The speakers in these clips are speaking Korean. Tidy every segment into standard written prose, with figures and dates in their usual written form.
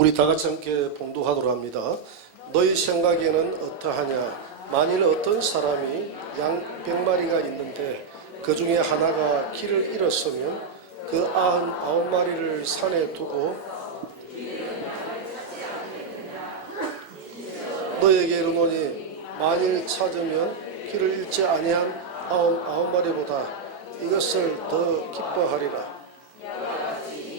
우리 다 같이 함께 봉독하도록 합니다. 너희 생각에는 어떠하냐? 만일 어떤 사람이 양 100마리가 있는데 그 중에 하나가 길을 잃었으면 그 99마리를 산에 두고 너에게 이르노니 만일 찾으면 길을 잃지 아니한 99마리보다 이것을 더 기뻐하리라.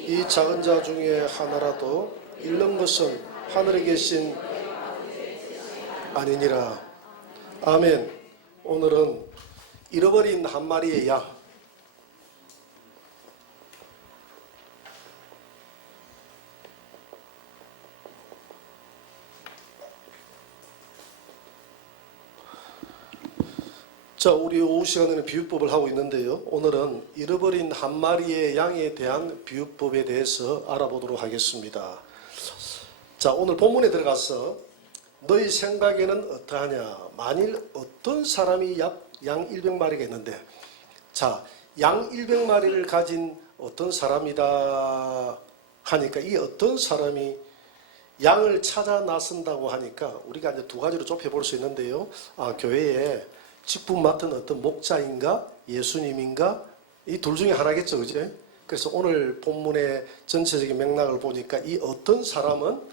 이 작은 자 중에 하나라도 잃는 것은 하늘에 계신 아니니라. 아멘. 오늘은 잃어버린 한 마리의 양. 자, 우리 오후 시간에는 비유법을 하고 있는데요. 오늘은 잃어버린 한 마리의 양에 대한 비유법에 대해서 알아보도록 하겠습니다. 자, 오늘 본문에 들어가서 너희 생각에는 어떠하냐? 만일 어떤 사람이 양 100마리가 있는데, 자, 양 100마리를 가진 어떤 사람이다 하니까 이 어떤 사람이 양을 찾아 나선다고 하니까 우리가 이제 두 가지로 좁혀볼 수 있는데요. 교회에 직분 맡은 어떤 목자인가 예수님인가 이 둘 중에 하나겠죠, 그죠? 그래서 오늘 본문의 전체적인 맥락을 보니까 이 어떤 사람은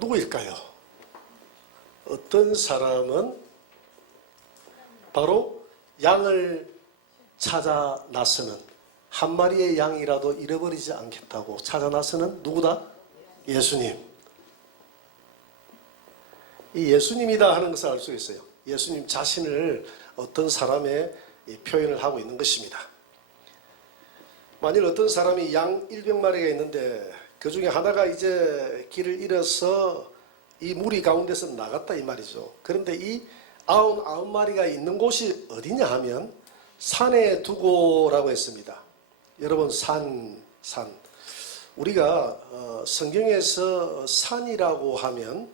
누구일까요? 어떤 사람은 바로 양을 찾아 나서는 한 마리의 양이라도 잃어버리지 않겠다고 찾아 나서는 누구다? 예수님. 이 예수님이다 하는 것을 알 수 있어요. 예수님 자신을 어떤 사람의 표현을 하고 있는 것입니다. 만일 어떤 사람이 양 100마리가 있는데 그 중에 하나가 이제 길을 잃어서 이 무리 가운데서 나갔다 이 말이죠. 그런데 이 99마리가 있는 곳이 어디냐 하면 산에 두고라고 했습니다. 여러분 산. 우리가 성경에서 산이라고 하면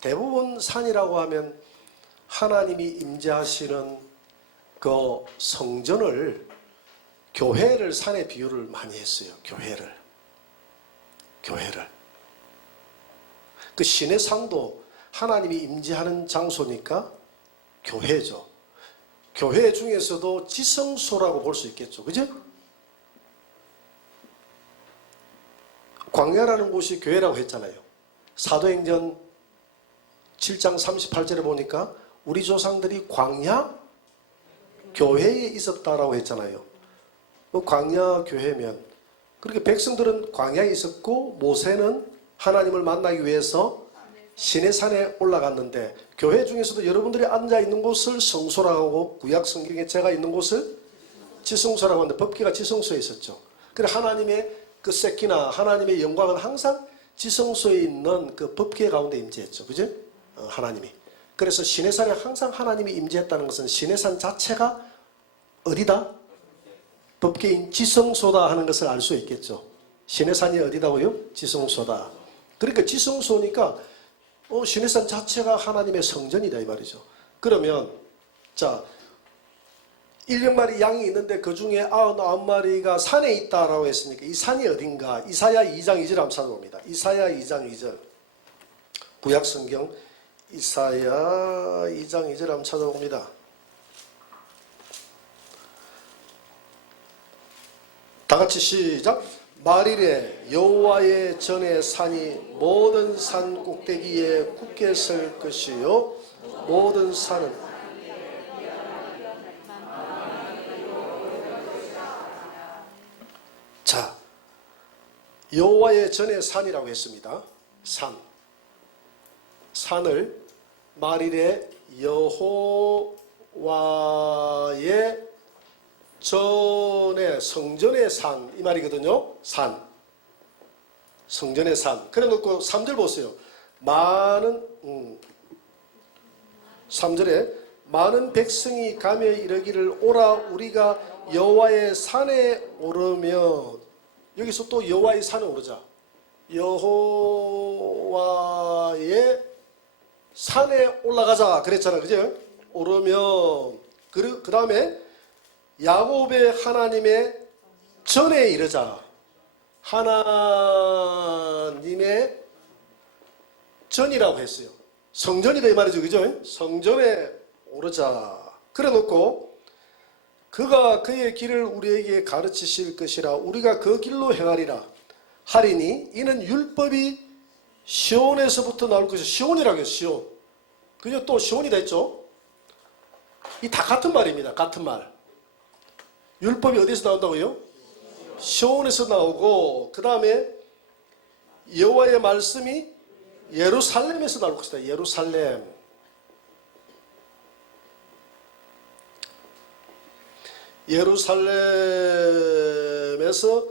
대부분 산이라고 하면 하나님이 임재하시는 그 성전을 교회를 산에 비유를 많이 했어요. 교회를. 그 신의 산도 하나님이 임재하는 장소니까 교회죠. 교회 중에서도 지성소라고 볼 수 있겠죠. 그죠? 광야라는 곳이 교회라고 했잖아요. 사도행전 7장 38절에 보니까 우리 조상들이 광야 교회에 있었다라고 했잖아요. 광야 교회면 그렇게 백성들은 광야에 있었고 모세는 하나님을 만나기 위해서 시내산에 올라갔는데 교회 중에서도 여러분들이 앉아 있는 곳을 성소라고 하고 구약 성경에 제가 있는 곳을 지성소라고 하는데 법궤가 지성소에 있었죠. 그래서 하나님의 그 세키나 하나님의 영광은 항상 지성소에 있는 그 법궤 가운데 임재했죠. 그죠? 하나님이. 그래서 시내산에 항상 하나님이 임재했다는 것은 시내산 자체가 어디다? 법궤인 지성소다 하는 것을 알 수 있겠죠. 시내산이 어디다고요? 지성소다. 그러니까 지성소니까 시내산 자체가 하나님의 성전이다 이 말이죠. 그러면 자 100마리 양이 있는데 그 중에 99마리가 산에 있다라고 했으니까 이 산이 어딘가? 이사야 2장 2절 한번 찾아봅니다. 이사야 2장 2절 구약성경 이사야 2장 2절 한번 찾아봅니다. 다같이 시작. 말일에 여호와의 전에 산이 모든 산 꼭대기에 굳게 설 것이요 모든 산은 자 여호와의 전에 산이라고 했습니다. 산을 말일에 여호와의 전에 성전의 산 이 말이거든요. 성전의 산. 그래 놓고 3절 보세요. 3절에 많은 백성이 가며 이르기를 오라 우리가 여호와의 산에 오르며 여기서 또 여호와의 산에 오르자. 여호와의 산에 올라가자 그랬잖아요. 그죠? 오르며 그 다음에 야곱의 하나님의 전에 이르자. 하나님의 전이라고 했어요. 성전이다 이 말이죠. 그죠? 성전에 오르자. 그래 놓고 그가 그의 길을 우리에게 가르치실 것이라 우리가 그 길로 행하리라 하리니 이는 율법이 시온에서부터 나올 것이요. 시온이라고 해요. 시온. 그죠? 또 시온이다 했죠? 이 다 같은 말입니다. 같은 말. 율법이 어디서 나온다고요? 시온에서 나오고 그 다음에 여호와의 말씀이 예루살렘에서 나올 것이다. 예루살렘. 예루살렘에서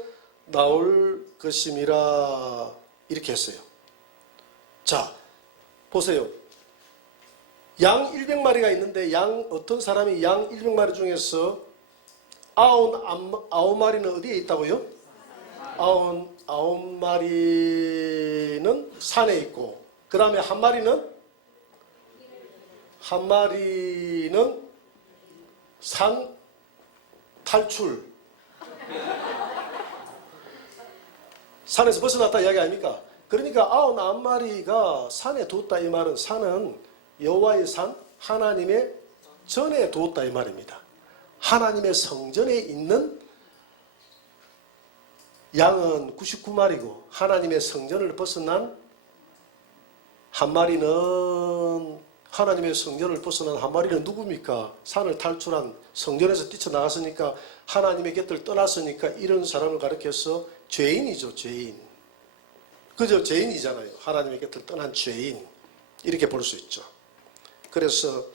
나올 것임이라 이렇게 했어요. 자, 보세요. 양 100마리가 있는데 어떤 사람이 양 100마리 중에서 99마리는 어디에 있다고요? 99마리는 산에 있고 그 다음에 한 마리는 산 탈출. 산에서 벗어났다 이야기 아닙니까? 그러니까 99마리가 산에 두었다 이 말은 산은 여호와의 산 하나님의 전에 두었다 이 말입니다. 하나님의 성전에 있는 양은 99마리고 하나님의 성전을 벗어난 한 마리는 하나님의 성전을 벗어난 한 마리는 누굽니까? 산을 탈출한 성전에서 뛰쳐나갔으니까 하나님의 곁을 떠났으니까 이런 사람을 가리켜서 죄인이죠. 죄인. 그저 죄인이잖아요. 하나님의 곁을 떠난 죄인. 이렇게 볼 수 있죠. 그래서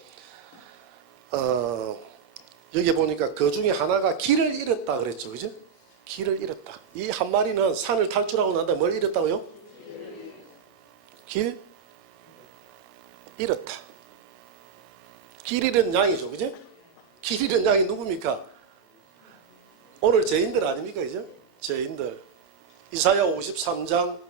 여기 보니까 그 중에 하나가 길을 잃었다 그랬죠. 그죠? 길을 잃었다. 이 한 마리는 산을 탈출하고 난 다음에 뭘 잃었다고요? 길 잃었다. 길 잃은 양이죠. 그죠? 길 잃은 양이 누굽니까? 오늘 죄인들 아닙니까? 그죠? 죄인들. 이사야 53장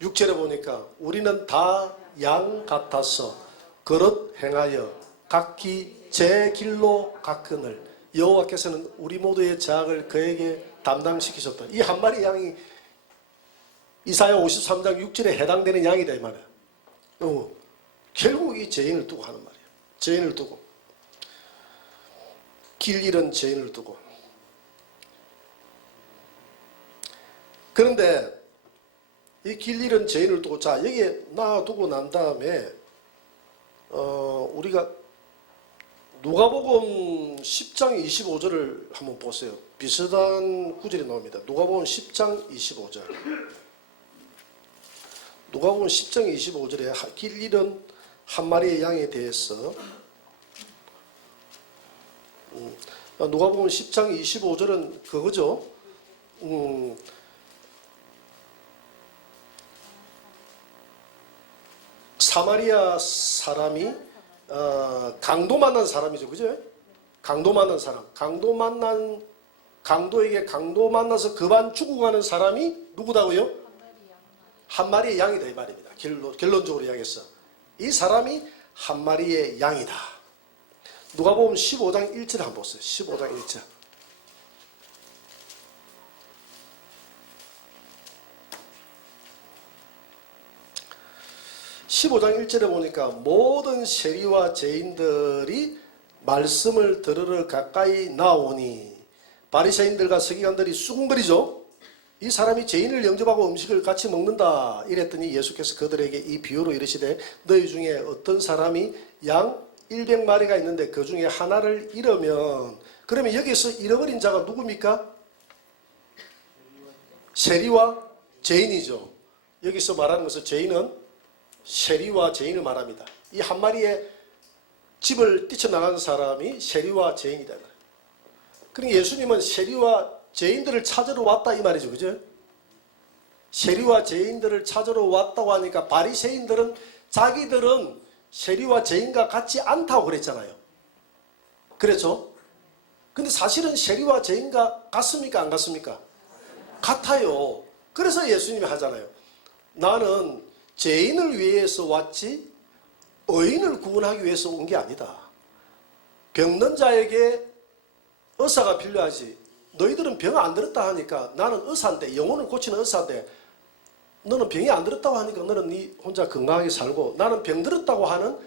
6절에 보니까 우리는 다 양 같아서 그릇 행하여 각기 제 길로 갔거늘 여호와께서는 우리 모두의 죄악을 그에게 담당시키셨다. 이 한 마리 양이 이사야 53장 6절에 해당되는 양이다 이 말이야. 결국 이 죄인을 두고 하는 말이야. 죄인을 두고 길 잃은 죄인을 두고. 그런데 이 길 잃은 죄인을 두고 자 여기에 놔두고 난 다음에 우리가 누가복음 10장 25절을 한번 보세요. 비슷한 구절이 나옵니다. 누가복음 10장 25절. 누가복음 10장 25절에 길 잃은 한 마리의 양에 대해서 누가복음 10장 25절은 그거죠. 사마리아 사람이 강도 만난 사람이죠. 그죠? 강도 만난 사람. 강도에게 강도 만나서 그만 죽어가는 사람이 누구다고요? 한 마리의 양이다 이 말입니다. 결론적으로 이야기해서 이 사람이 한 마리의 양이다. 누가복음 15장 1절 한번 보세요. 15장 1절. (15장 1절에) 보니까 모든 세리와 죄인들이 말씀을 들으러 가까이 나오니 바리새인들과 서기관들이 수군거리죠. 이 사람이 죄인을 영접하고 음식을 같이 먹는다 이랬더니 예수께서 그들에게 이 비유로 이르시되 너희 중에 어떤 사람이 양 100마리가 있는데 그 중에 하나를 잃으면 그러면 여기서 잃어버린 자가 누굽니까? 세리와 죄인이죠. 여기서 말하는 것은 죄인은 세리와 죄인을 말합니다. 이 한 마리의 집을 뛰쳐나간 사람이 세리와 죄인이다. 그러니까 예수님은 세리와 죄인들을 찾으러 왔다 이 말이죠. 그죠? 세리와 죄인들을 찾으러 왔다고 하니까 바리새인들은 자기들은 세리와 죄인과 같지 않다고 그랬잖아요. 그렇죠? 근데 사실은 세리와 죄인과 같습니까? 안 같습니까? 같아요. 그래서 예수님이 하잖아요. 나는 죄인을 위해서 왔지 의인을 구원하기 위해서 온 게 아니다. 병든 자에게 의사가 필요하지 너희들은 병 안 들었다 하니까 나는 의사인데, 영혼을 고치는 의사인데 너는 병이 안 들었다고 하니까 너는 네 혼자 건강하게 살고 나는 병 들었다고 하는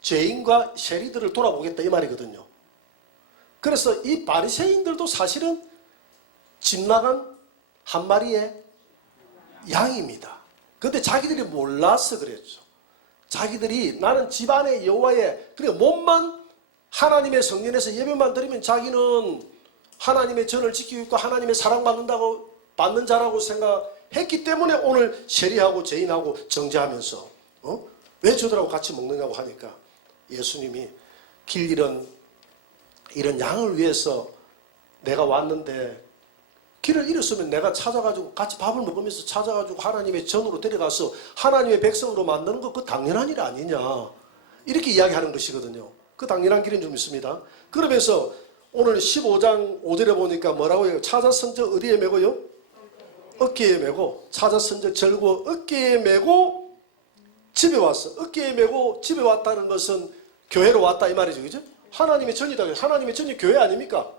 죄인과 세리들을 돌아보겠다 이 말이거든요. 그래서 이 바리새인들도 사실은 집 나간 한 마리의 양입니다. 근데 자기들이 몰라서 그랬죠. 자기들이 나는 집안의 여호와의, 그러니까 몸만 하나님의 성전에서 예배만 드리면 자기는 하나님의 전을 지키고 있고 하나님의 사랑받는다고 받는 자라고 생각했기 때문에 오늘 세리하고 죄인하고 정죄하면서 왜 저들하고 같이 먹느냐고 하니까 예수님이 길 잃은 양을 위해서 내가 왔는데 길을 잃었으면 내가 찾아가지고 같이 밥을 먹으면서 찾아가지고 하나님의 전으로 데려가서 하나님의 백성으로 만드는 거 그 당연한 일 아니냐 이렇게 이야기하는 것이거든요. 그 당연한 길인 줄 믿습니다. 그러면서 오늘 15장 5절에 보니까 뭐라고 해요? 찾아선적 어디에 메고요? 어깨에 메고, 찾아선적 절고 어깨에 메고 집에 왔어. 어깨에 메고 집에 왔다는 것은 교회로 왔다 이 말이죠. 그죠? 하나님의 전이다. 하나님의 전이 교회 아닙니까?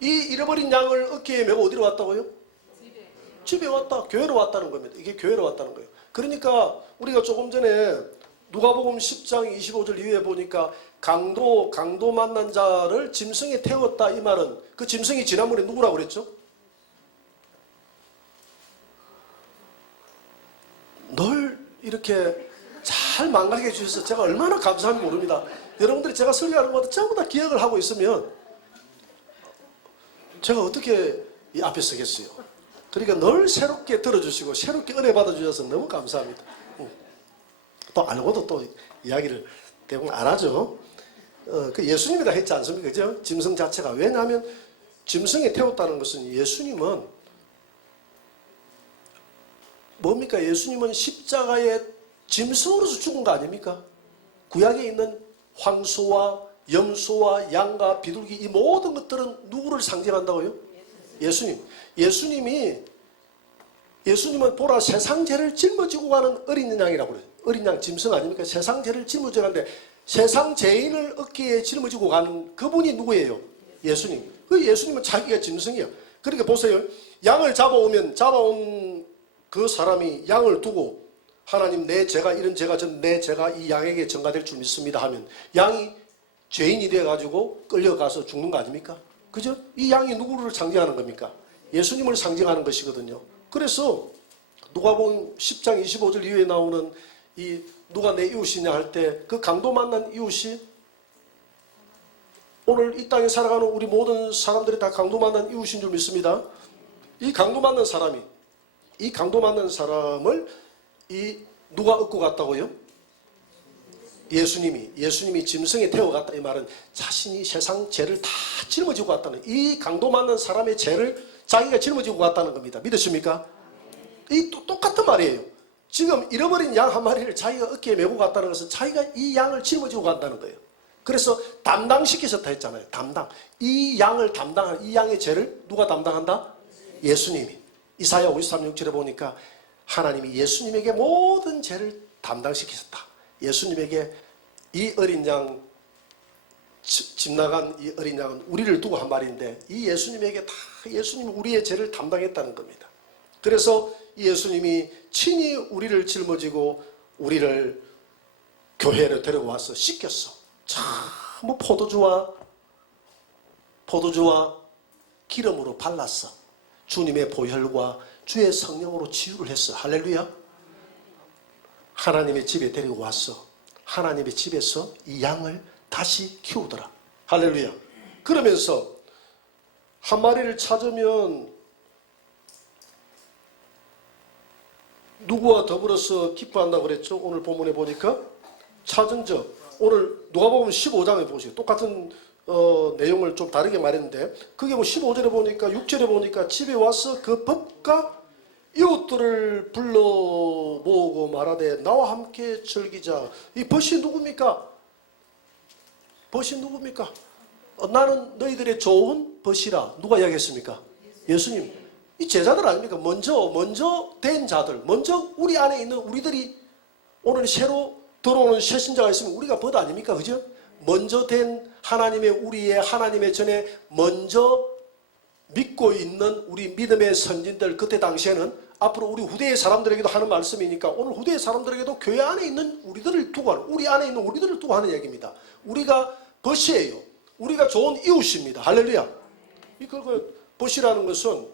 이 잃어버린 양을 어깨에 메고 어디로 왔다고요? 집에 왔다. 교회로 왔다는 겁니다. 이게 교회로 왔다는 거예요. 그러니까 우리가 조금 전에 누가복음 10장 25절 이후에 보니까 강도 만난 자를 짐승에 태웠다 이 말은 그 짐승이 지난번에 누구라고 그랬죠? 늘 이렇게 잘 망각해 주셔서 제가 얼마나 감사한지 모릅니다. 여러분들이 제가 설교하는 것도 전부 다 기억을 하고 있으면 제가 어떻게 이 앞에 서겠어요. 그러니까 늘 새롭게 들어주시고 새롭게 은혜 받아주셔서 너무 감사합니다. 또 알고도 또 이야기를 대부분 안 하죠. 그 예수님이 다 했지 않습니까? 그죠? 짐승 자체가. 왜냐하면 짐승에 태웠다는 것은 예수님은 뭡니까? 예수님은 십자가에 짐승으로서 죽은 거 아닙니까? 구약에 있는 황소와 염소와 양과 비둘기 이 모든 것들은 누구를 상징한다고요? 예수님. 예수님은 보라 세상 죄를 짊어지고 가는 어린 양이라고 그래요. 어린 양 짐승 아닙니까? 세상 죄를 짊어지고 가는데 세상 죄인을 어깨에 짊어지고 가는 그분이 누구예요? 예수님. 그 예수님은 자기가 짐승이에요. 그러니까 보세요. 양을 잡아온 그 사람이 양을 두고 하나님 내 죄가 이런 죄가 내 죄가 이 양에게 전가될 줄 믿습니다 하면 양이 죄인이 돼가지고 끌려가서 죽는 거 아닙니까? 그죠? 이 양이 누구를 상징하는 겁니까? 예수님을 상징하는 것이거든요. 그래서 누가복음 10장 25절 이후에 나오는 이 누가 내 이웃이냐 할 때 그 강도 만난 이웃이 오늘 이 땅에 살아가는 우리 모든 사람들이 다 강도 만난 이웃인 줄 믿습니다. 이 강도 만난 사람을 이 누가 얻고 갔다고요? 예수님이 짐승에 태워갔다 이 말은 자신이 세상 죄를 다 짊어지고 갔다는 이 강도 만난 사람의 죄를 자기가 짊어지고 갔다는 겁니다. 믿으십니까? 이 똑같은 말이에요. 지금 잃어버린 양 한 마리를 자기가 어깨에 메고 갔다는 것은 자기가 이 양을 짊어지고 간다는 거예요. 그래서 담당시키셨다 했잖아요. 담당. 이 양을 담당하는 이 양의 죄를 누가 담당한다? 예수님이. 이사야 53, 6절에 보니까 하나님이 예수님에게 모든 죄를 담당시키셨다. 예수님에게 이 어린 양, 집 나간 이 어린 양은 우리를 두고 한 말인데 이 예수님에게 다 예수님이 우리의 죄를 담당했다는 겁니다. 그래서 예수님이 친히 우리를 짊어지고 우리를 교회로 데리고 와서 씻겼어. 참 포도주와 기름으로 발랐어. 주님의 보혈과 주의 성령으로 치유를 했어. 할렐루야. 하나님의 집에 데리고 왔어. 하나님의 집에서 이 양을 다시 키우더라. 할렐루야. 그러면서 한 마리를 찾으면 누구와 더불어서 기뻐한다고 그랬죠? 오늘 본문에 보니까 찾은 적. 오늘 누가복음 15장에 보시죠. 똑같은 내용을 좀 다르게 말했는데 그게 뭐 15절에 보니까 6절에 보니까 집에 와서 그 법과 이웃들을 불러 모으고 말하되 나와 함께 즐기자. 이 벗이 누굽니까? 벗이 누굽니까? 나는 너희들의 좋은 벗이라. 누가 이야기했습니까? 예수님. 이 제자들 아닙니까? 먼저 된 자들, 먼저 우리 안에 있는 우리들이 오늘 새로 들어오는 새 신자가 있으면 우리가 벗 아닙니까? 그죠? 먼저 된 하나님의 우리의 하나님의 전에 먼저 믿고 있는 우리 믿음의 선진들, 그때 당시에는 앞으로 우리 후대의 사람들에게도 하는 말씀이니까 오늘 후대의 사람들에게도 교회 안에 있는 우리들을 두고 하는, 우리 안에 있는 우리들을 두고 하는 얘기입니다. 우리가 벗이에요. 우리가 좋은 이웃입니다. 할렐루야. 그 벗이라는 것은,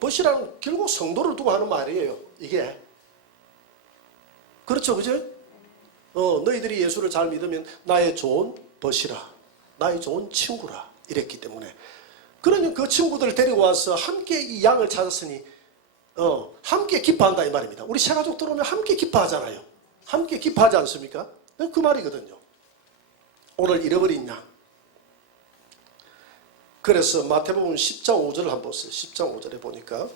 벗이라는 결국 성도를 두고 하는 말이에요. 이게. 그렇죠, 그죠? 너희들이 예수를 잘 믿으면 나의 좋은 벗이라, 나의 좋은 친구라 이랬기 때문에, 그러면 그 친구들을 데리고 와서 함께 이 양을 찾았으니 함께 기뻐한다 이 말입니다. 우리 새 가족 들어오면 함께 기뻐하잖아요. 함께 기뻐하지 않습니까? 그 말이거든요. 오늘 잃어버린 양. 그래서 마태복음 10장 5절을 한번 보세요. 10장 5절에 보니까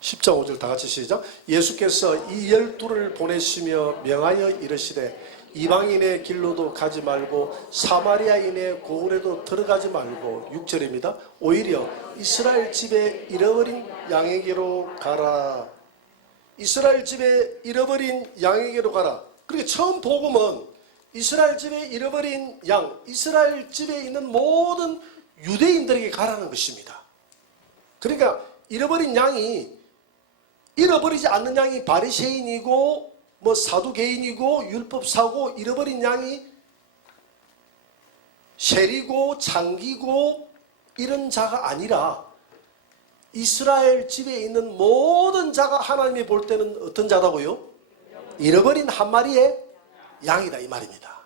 십장 5절 다 같이 시작. 예수께서 이 12를 보내시며 명하여 이르시되 이방인의 길로도 가지 말고 사마리아인의 고을에도 들어가지 말고, 6절입니다. 오히려 이스라엘 집에 잃어버린 양에게로 가라. 이스라엘 집에 잃어버린 양에게로 가라. 그러니까 처음 복음은 이스라엘 집에 잃어버린 양, 이스라엘 집에 있는 모든 유대인들에게 가라는 것입니다. 그러니까 잃어버린 양이, 잃어버리지 않는 양이 바리새인이고 사두개인이고 율법사고, 잃어버린 양이 세리고 창기고 이런 자가 아니라 이스라엘 집에 있는 모든 자가 하나님이 볼 때는 어떤 자다고요? 잃어버린 한 마리의 양이다 이 말입니다.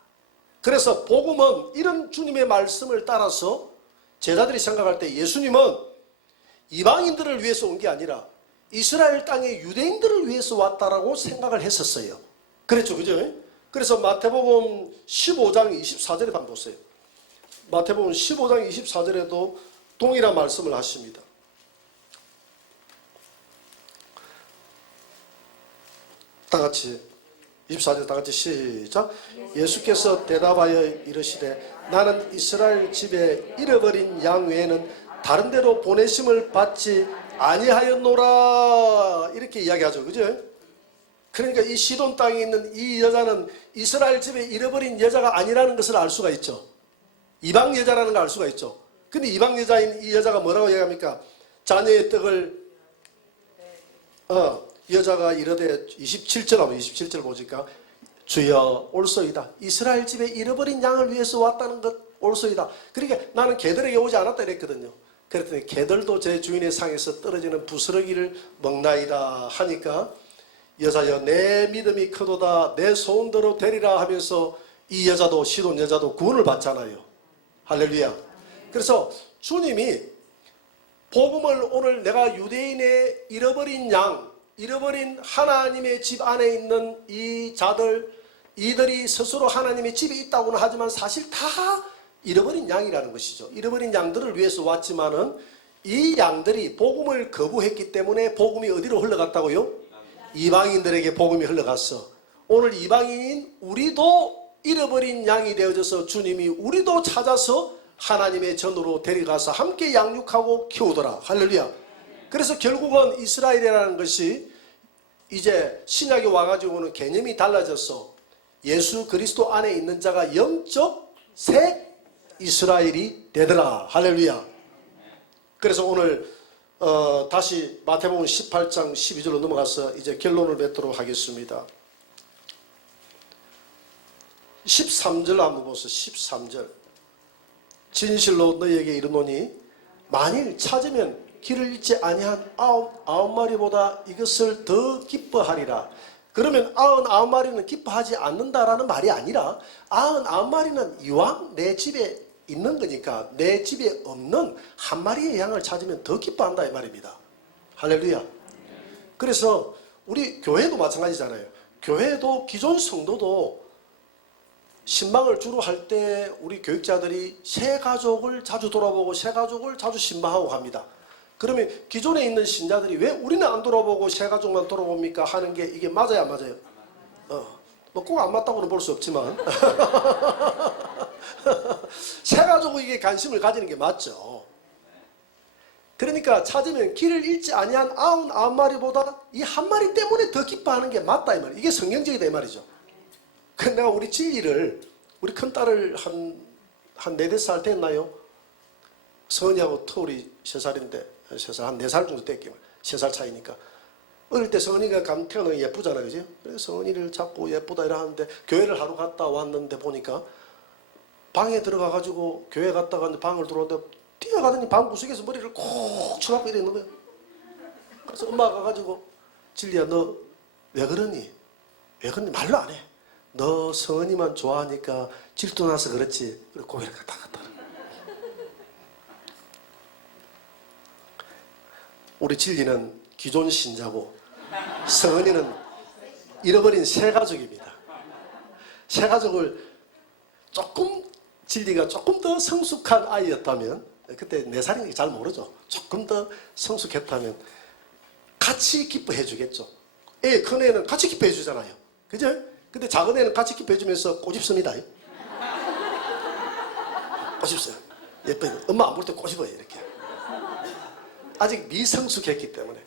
그래서 복음은 이런 주님의 말씀을 따라서 제자들이 생각할 때 예수님은 이방인들을 위해서 온 게 아니라 이스라엘 땅의 유대인들을 위해서 왔다라고 생각을 했었어요. 그랬죠, 그죠? 그래서 마태복음 15장 24절에 한번 보세요. 마태복음 15장 24절에도 동일한 말씀을 하십니다. 다 같이 24절 다 같이 시작. 예수께서 대답하여 이르시되 나는 이스라엘 집에 잃어버린 양 외에는 다른 데로 보내심을 받지 아니하였노라 이렇게 이야기하죠. 그죠? 그러니까 이 시돈 땅에 있는 이 여자는 이스라엘 집에 잃어버린 여자가 아니라는 것을 알 수가 있죠. 이방 여자라는 걸 알 수가 있죠. 근데 이방 여자인 이 여자가 뭐라고 얘기합니까? 자녀의 떡을 여자가 이르되 27절 하면 27절 보니까 주여 올소이다. 이스라엘 집에 잃어버린 양을 위해서 왔다는 것 올소이다. 그러니까 나는 개들에게 오지 않았다 이랬거든요. 그랬더니 개들도 제 주인의 상에서 떨어지는 부스러기를 먹나이다 하니까 여자여 내 믿음이 크도다 내 소원대로 되리라 하면서 이 여자도 시돈 여자도 구원을 받잖아요. 할렐루야. 그래서 주님이 복음을 오늘 내가 유대인의 잃어버린 양, 잃어버린 하나님의 집 안에 있는 이 자들, 이들이 스스로 하나님의 집에 있다고는 하지만 사실 다 잃어버린 양이라는 것이죠. 잃어버린 양들을 위해서 왔지만은 이 양들이 복음을 거부했기 때문에 복음이 어디로 흘러갔다고요? 이방인들에게 복음이 흘러갔어. 오늘 이방인인 우리도 잃어버린 양이 되어져서 주님이 우리도 찾아서 하나님의 전으로 데려가서 함께 양육하고 키우더라. 할렐루야. 그래서 결국은 이스라엘이라는 것이 이제 신약에 와가지고는 개념이 달라졌어. 예수 그리스도 안에 있는 자가 영적 새 이스라엘이 되더라. 할렐루야. 그래서 오늘 다시 마태복음 18장 12절로 넘어가서 이제 결론을 맺도록 하겠습니다. 13절 한번 보세요. 13절. 진실로 너희에게 이르노니 만일 찾으면 길을 잃지 아니한 아홉 마리보다 이것을 더 기뻐하리라. 그러면 99마리는 기뻐하지 않는다라는 말이 아니라 99마리는 이왕 내 집에 있는 거니까 내 집에 없는 한 마리의 양을 찾으면 더 기뻐한다 이 말입니다. 할렐루야. 그래서 우리 교회도 마찬가지잖아요. 교회도 기존 성도도 신방을 주로 할 때 우리 교육자들이 새 가족을 자주 돌아보고 새 가족을 자주 신방하고 갑니다. 그러면 기존에 있는 신자들이 왜 우리는 안 돌아보고 새 가족만 돌아봅니까? 하는 게 이게 맞아요, 안 맞아요? 뭐 꼭 안 맞다고는 볼 수 없지만 새 가족에게 관심을 가지는 게 맞죠. 그러니까 찾으면 길을 잃지 아니한 99마리보다 이 한 마리 때문에 더 기뻐하는 게 맞다 이 말이에요. 이게 성경적이다 이 말이죠. 그래서 내가 우리 진리를, 우리 큰딸을 한 4-5살 됐나요? 서은이하고 터울이 3살인데 3살, 한 4살 정도 됐기만 3살 차이니까. 어릴 때 성은이가 태어나면 예쁘잖아, 그지? 그래서 성은이를 잡고 예쁘다 이러는데 교회를 하루 갔다 왔는데 보니까 방에 들어가가지고 교회 갔다가 방을 들어오는데 뛰어가더니 방 구석에서 머리를 콕 쳐갖고 이래 있는 거야. 그래서 엄마가 가가지고 진리야 너 왜 그러니? 왜 그러니? 말로 안 해. 너 성은이만 좋아하니까 질투나서 그렇지. 그리고 고개를 갖다 갖다. 우리 진리는 기존 신자고 성은이는 잃어버린 새 가족입니다. 새 가족을 진리가 조금 더 성숙한 아이였다면, 그때 4살이니까 잘 모르죠. 조금 더 성숙했다면 같이 기뻐해 주겠죠. 큰 애는 같이 기뻐해 주잖아요. 그죠? 근데 작은 애는 같이 기뻐해 주면서 꼬집습니다. 꼬집어요. 예뻐요. 엄마 안 볼 때 꼬집어요. 이렇게. 아직 미성숙했기 때문에.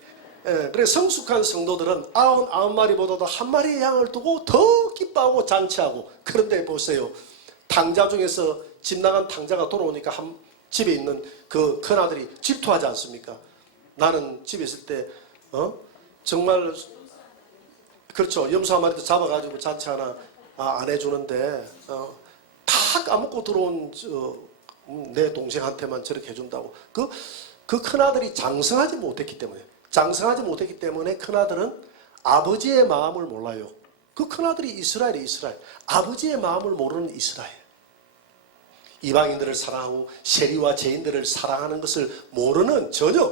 그래서 성숙한 성도들은 99마리보다도 한 마리의 양을 두고 더 기뻐하고 잔치하고. 그런데 보세요. 탕자 중에서 집 나간 탕자가 돌아오니까 집에 있는 그 큰아들이 질투하지 않습니까? 나는 집에 있을 때 정말 그렇죠. 염소 한 마리도 잡아가지고 잔치 하나 안 해주는데 다 까먹고 들어온 내 동생한테만 저렇게 해준다고. 그 큰아들이 장성하지 못했기 때문에 큰아들은 아버지의 마음을 몰라요. 그 큰아들이 이스라엘이에요. 이스라엘. 아버지의 마음을 모르는 이스라엘. 이방인들을 사랑하고 세리와 죄인들을 사랑하는 것을 모르는, 전혀.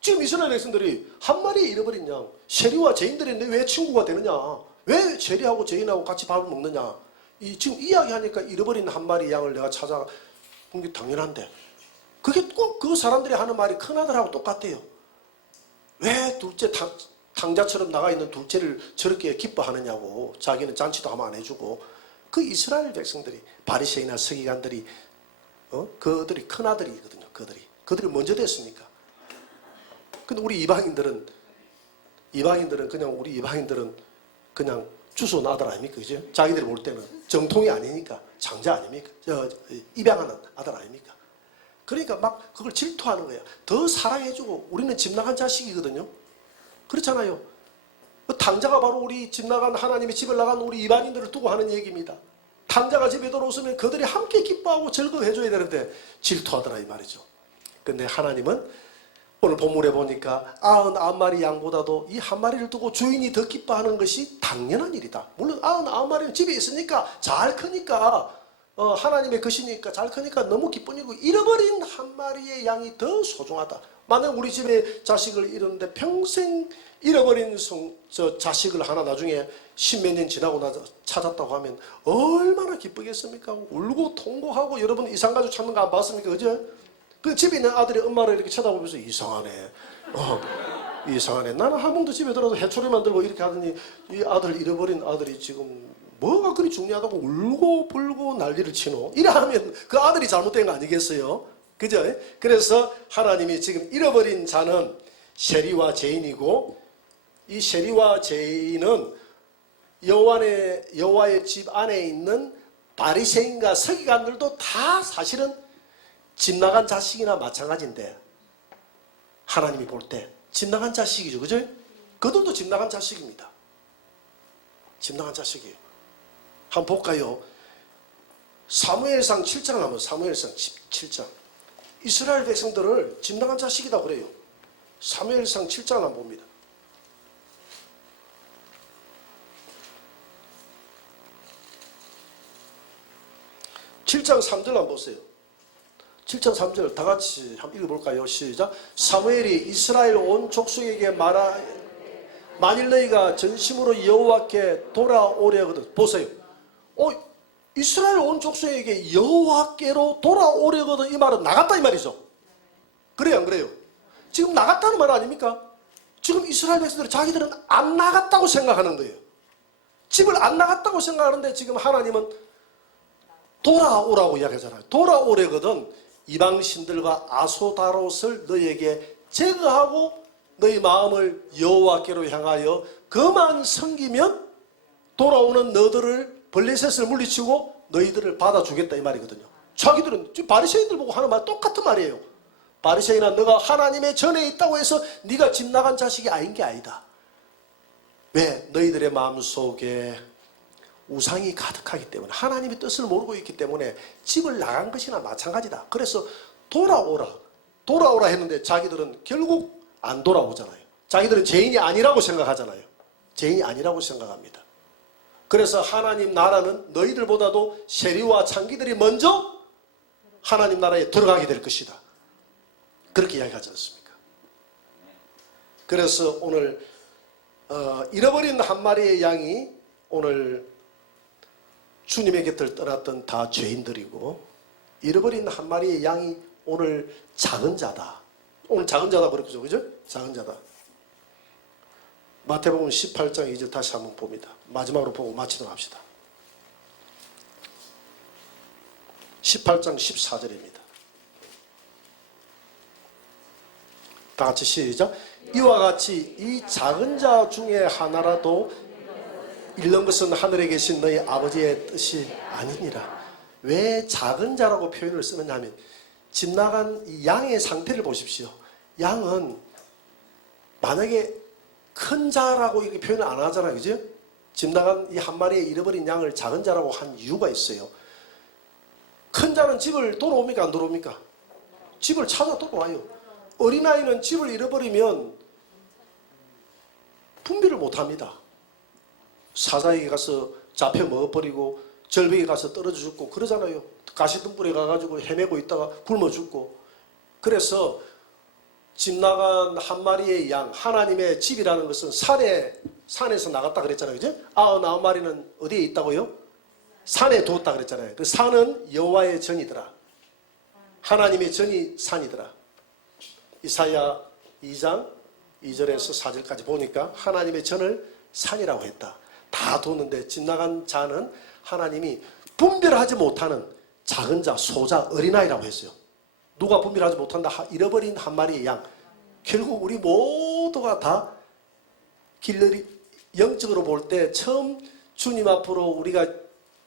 지금 이스라엘 백성들이 한 마리 잃어버린 양, 세리와 죄인들인데 왜 친구가 되느냐? 왜 세리하고 죄인하고 같이 밥을 먹느냐? 지금 이야기하니까 잃어버린 한 마리 양을 내가 찾아본 게 당연한데, 그게 꼭 그 사람들이 하는 말이 큰아들하고 똑같아요. 왜 둘째 탕자처럼 나가 있는 둘째를 저렇게 기뻐하느냐고. 자기는 잔치도 하면 안 해주고. 그 이스라엘 백성들이, 바리새인이나 서기관들이 그들이 큰아들이거든요. 그들이 먼저 됐으니까. 근데 우리 이방인들은 그냥 주소 아들 아닙니까? 그죠? 자기들이 볼 때는 정통이 아니니까, 장자 아닙니까? 입양하는 아들 아닙니까? 그러니까 막 그걸 질투하는 거예요. 더 사랑해주고. 우리는 집 나간 자식이거든요. 그렇잖아요. 그 탕자가 바로 우리 집 나간, 하나님의 집을 나간 우리 이방인들을 두고 하는 얘기입니다. 탕자가 집에 들어오면 그들이 함께 기뻐하고 즐거워해줘야 되는데 질투하더라 이 말이죠. 근데 하나님은 오늘 본문에 보니까 99마리 양보다도 이 한 마리를 두고 주인이 더 기뻐하는 것이 당연한 일이다. 물론 99마리는 집에 있으니까 잘 크니까 하나님의 것이니까 잘 크니까 너무 기쁜 일이고, 잃어버린 한 마리의 양이 더 소중하다. 만약 우리 집에 자식을 잃었는데 평생 잃어버린 자식을 하나 나중에 10몇 년 지나고 나서 찾았다고 하면 얼마나 기쁘겠습니까? 울고 통곡하고. 여러분 이상가족 찾는 거 안 봤습니까? 그죠? 그 집에 있는 아들이 엄마를 이렇게 쳐다보면서 이상하네. 이상하네. 나는 한 번도 집에 들어서 해초리 만들고 이렇게 하더니 이 아들, 잃어버린 아들이 지금 뭐가 그리 중요하다고 울고 불고 난리를 치노? 이러면 그 아들이 잘못된 거 아니겠어요? 그죠? 그래서 하나님이 지금 잃어버린 자는 세리와 죄인이고, 이 세리와 죄인은 여호와의 집 안에 있는 바리새인과 서기관들도 다 사실은 집 나간 자식이나 마찬가지인데, 하나님이 볼 때 집 나간 자식이죠. 그죠? 그들도 집 나간 자식입니다. 집 나간 자식이에요. 한번 볼까요? 사무엘상 7장을 한번, 사무엘상 7장. 이스라엘 백성들을 집 나간 자식이다 그래요. 사무엘상 7장을 한번 봅니다. 7장 3절 한번 보세요. 7장 3절 다 같이 한번 읽어볼까요? 시작. 사무엘이 이스라엘 온 족속에게 만일 너희가 전심으로 여호와께 돌아오려거든. 보세요. 이스라엘 온 족속에게 여호와께로 돌아오려거든. 이 말은 나갔다 이 말이죠. 그래요 안 그래요? 지금 나갔다는 말 아닙니까? 지금 이스라엘 백성들은 자기들은 안 나갔다고 생각하는 거예요. 집을 안 나갔다고 생각하는데 지금 하나님은 돌아오라고 이야기하잖아요. 돌아오려거든 이방신들과 아소다롯을 너희에게 제거하고 너희 마음을 여호와께로 향하여 그만 섬기면 돌아오는 너들을 블레셋을 물리치고 너희들을 받아주겠다 이 말이거든요. 자기들은 지금 바리새인들 보고 하는 말 똑같은 말이에요. 바리새인아, 너가 하나님의 전에 있다고 해서 네가 집 나간 자식이 아닌 게 아니다. 왜? 너희들의 마음속에 우상이 가득하기 때문에, 하나님의 뜻을 모르고 있기 때문에 집을 나간 것이나 마찬가지다. 그래서 돌아오라 했는데 자기들은 결국 안 돌아오잖아요. 자기들은 죄인이 아니라고 생각하잖아요. 죄인이 아니라고 생각합니다. 그래서 하나님 나라는 너희들보다도 세리와 창기들이 먼저 하나님 나라에 들어가게 될 것이다. 그렇게 이야기하지 않습니까? 그래서 오늘 잃어버린 한 마리의 양이 오늘 주님의 곁을 떠났던 다 죄인들이고, 잃어버린 한 마리의 양이 오늘 작은 자다. 오늘 작은 자다 그랬죠, 그죠? 작은 자다. 마태복음 18장 2절 다시 한번 봅니다. 마지막으로 보고 마치도록 합시다. 18장 14절입니다. 다 같이 시작. 이와 같이 이 작은 자 중에 하나라도 잃는 것은 하늘에 계신 너희 아버지의 뜻이 아니니라. 왜 작은 자라고 표현을 쓰느냐 하면, 집 나간 이 양의 상태를 보십시오. 양은 만약에 큰 자라고 이렇게 표현을 안 하잖아요, 그죠? 집 나간 이 한 마리의 잃어버린 양을 작은 자라고 한 이유가 있어요. 큰 자는 집을 돌아옵니까, 안 돌아옵니까? 집을 찾아 돌아와요. 어린아이는 집을 잃어버리면 분별을 못합니다. 사자에게 가서 잡혀 먹어버리고 절벽에 가서 떨어져 죽고 그러잖아요. 가시덤불에 가가지고 헤매고 있다가 굶어 죽고. 그래서 집 나간 한 마리의 양, 하나님의 집이라는 것은 산에서 나갔다 그랬잖아요, 그죠? 99마리는 어디에 있다고요? 산에 두었다 그랬잖아요. 그 산은 여호와의 전이더라. 하나님의 전이 산이더라. 이사야 2장 2절에서 4절까지 보니까 하나님의 전을 산이라고 했다. 다 뒀는데 집 나간 자는 하나님이 분별하지 못하는 작은 자, 소자, 어린아이라고 했어요. 누가 분별하지 못한다? 잃어버린 한 마리의 양. 결국 우리 모두가 다 길들이 영적으로 볼 때 처음 주님 앞으로 우리가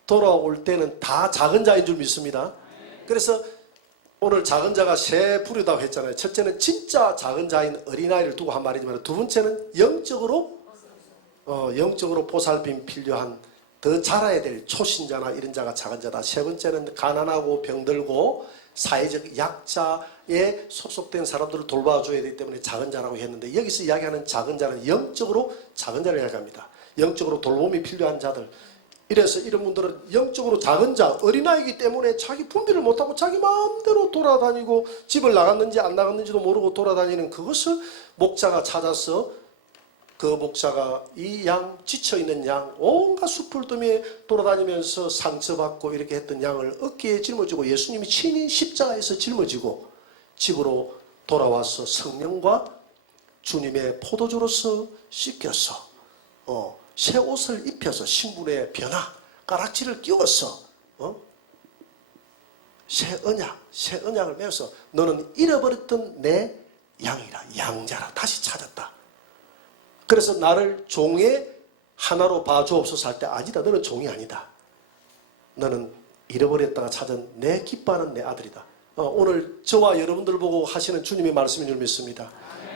돌아올 때는 다 작은 자인 줄 믿습니다. 그래서 오늘 작은 자가 세 부류다고 했잖아요. 첫째는 진짜 작은 자인 어린아이를 두고 한 말이지만, 두 번째는 영적으로 보살핌 필요한 더 자라야 될 초신자나 이런 자가 작은 자다. 세 번째는 가난하고 병들고 사회적 약자에 소속된 사람들을 돌봐줘야 되기 때문에 작은 자라고 했는데, 여기서 이야기하는 작은 자는 영적으로 작은 자를 이야기합니다. 영적으로 돌봄이 필요한 자들. 이래서 이런 분들은 영적으로 작은 자, 어린아이기 때문에 자기 분별을 못하고 자기 마음대로 돌아다니고 집을 나갔는지 안 나갔는지도 모르고 돌아다니는, 그것을 목자가 찾아서 그 목자가 이 양, 지쳐있는 양, 온갖 숲을더미에 돌아다니면서 상처받고 이렇게 했던 양을 어깨에 짊어지고 예수님이 친히 십자가에서 짊어지고 집으로 돌아와서 성령과 주님의 포도주로서 씻겨서 새 옷을 입혀서 신분의 변화, 가락지를 끼워서 새 언약을 메워서 너는 잃어버렸던 내 양이라, 양자라, 다시 찾았다. 그래서 나를 종의 하나로 봐주옵소서 할 때, 아니다, 너는 종이 아니다. 너는 잃어버렸다가 찾은 내 기뻐하는 내 아들이다. 오늘 저와 여러분들 보고 하시는 주님의 말씀인 줄 믿습니다.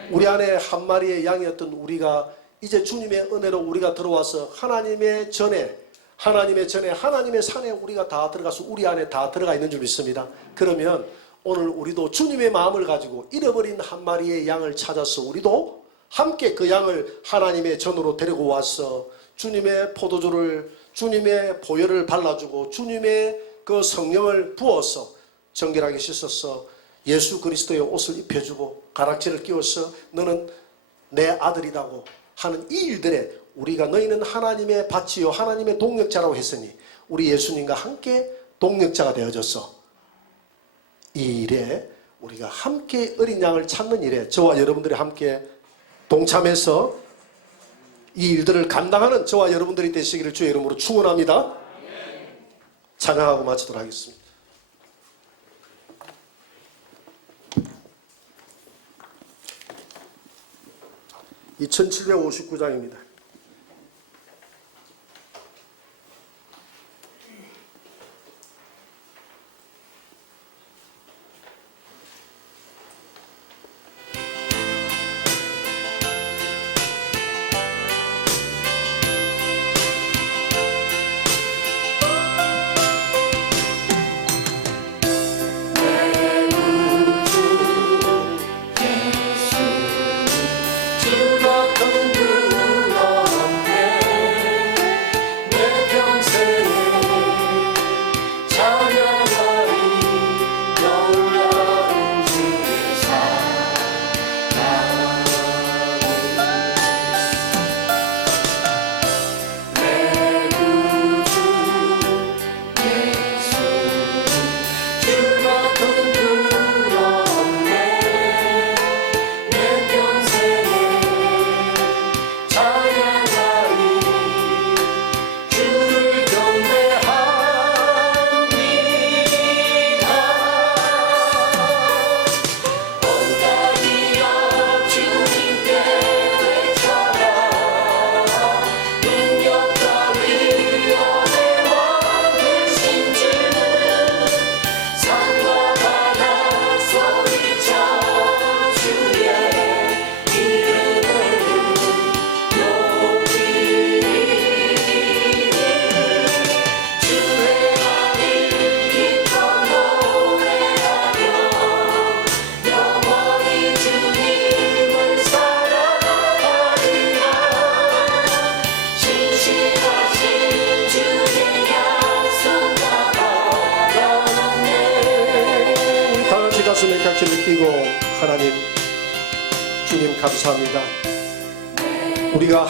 우리 안에 한 마리의 양이었던 우리가 이제 주님의 은혜로 우리가 들어와서 하나님의 전에 하나님의 산에 우리가 다 들어가서 우리 안에 다 들어가 있는 줄 믿습니다. 그러면 오늘 우리도 주님의 마음을 가지고 잃어버린 한 마리의 양을 찾아서 우리도 함께 그 양을 하나님의 전으로 데리고 와서 주님의 포도주를, 주님의 보혈을 발라주고 주님의 그 성령을 부어서 정결하게 씻어서 예수 그리스도의 옷을 입혀주고 가락지를 끼워서 너는 내 아들이라고 하는 이 일들에 우리가, 너희는 하나님의 밭이요 하나님의 동력자라고 했으니 우리 예수님과 함께 동력자가 되어져서 이 일에 우리가 함께 어린 양을 찾는 일에 저와 여러분들이 함께 동참해서 이 일들을 감당하는 저와 여러분들이 되시기를 주의 이름으로 축원합니다. 찬양하고 마치도록 하겠습니다. 2759장입니다. 가슴에 깍지를 끼고 하나님, 주님 감사합니다. 우리가